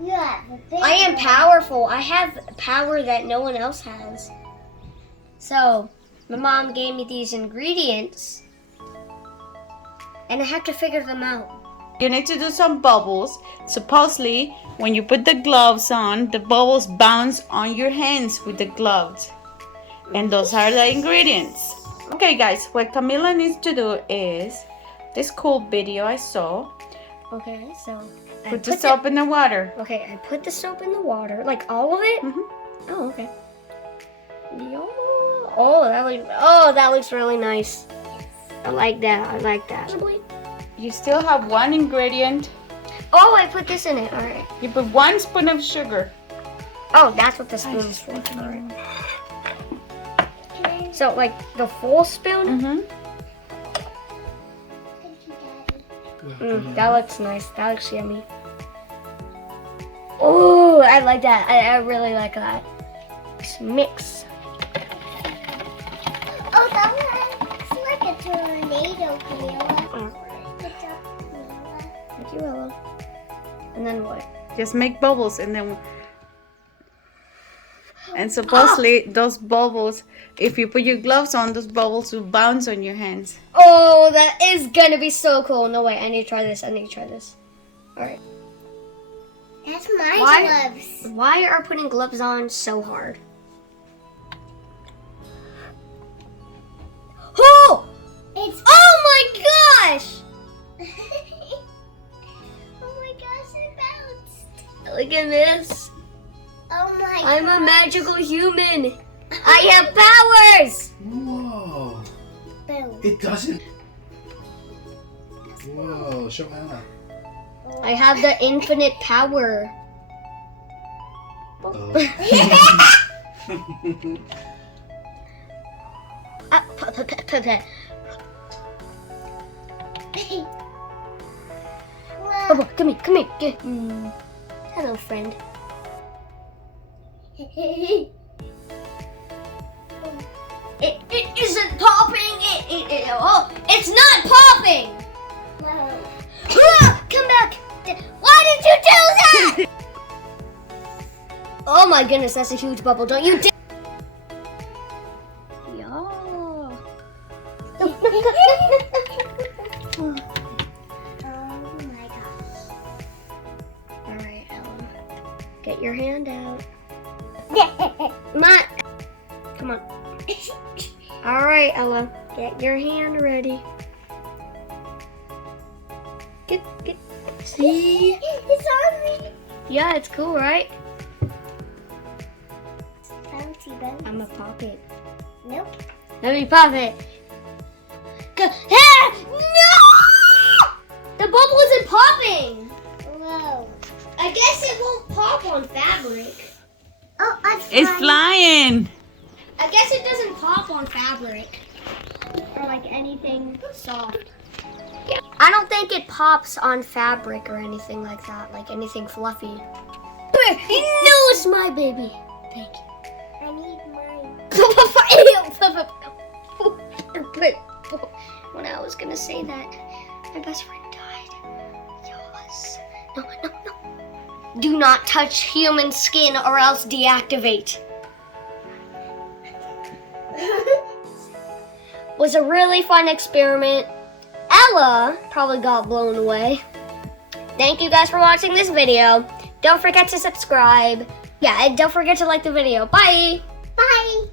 I am powerful. I have power that no one else has. So, my mom gave me these ingredients, and I have to figure them out. You need to do some bubbles. Supposedly, when you put the gloves on, the bubbles bounce on your hands with the gloves. And those are the ingredients. Okay, guys, what Camila needs to do is this cool video I saw. Okay, so Put the soap in the water. Okay, I put the soap in the water, like all of it. Mm-hmm. Oh, okay. That looks really nice. I like that. I like that. You still have one ingredient. Oh, I put this in it. All right. You put 1 spoon of sugar. Oh, that's what the spoon's for. All right. So, like the full spoon? Mm-hmm. That looks nice. That looks yummy. Oh, I like that. I really like that. Just mix. Oh, that looks like a tornado, Camila. Good job, Camila. Thank you, Ella. And then what? Just make bubbles and supposedly those bubbles, if you put your gloves on, those bubbles will bounce on your hands. Oh, that is gonna be so cool. No, wait, I need to try this. Alright. That's my gloves. Why are putting gloves on so hard? Oh! Oh my gosh! Oh my gosh, it bounced. Look at this. Oh my I'm gosh. a magical human. I have powers! Whoa. Boom. It doesn't. Whoa, show Anna. I have the infinite power. Oh. Oh, come here. Hello, friend. It isn't popping. It's not popping. Whoa. Come back. Why did you do that? Oh my goodness, that's a huge bubble. Don't you dare. Yeah. Oh my gosh. All right, Ellen. Get your hand out. Come on. All right, Ella. Get your hand ready. Get. See? It's on me. Yeah, it's cool, right? Bouncy, bouncy. I'm gonna pop it. Nope. Let me pop it. Go. Ah! No! The bubble isn't popping. Whoa. I guess it won't pop on fabric. Oh, It's flying. I guess it doesn't pop on fabric or like anything soft. I don't think it pops on fabric or anything like that, like anything fluffy. No, it's my baby. Thank you. I need mine. When I was gonna say that, my best friend died. Yes. No. Do not touch human skin or else deactivate. Was a really fun experiment. Ella probably got blown away. Thank you guys for watching this video. Don't forget to subscribe. Yeah, and don't forget to like the video. Bye! Bye.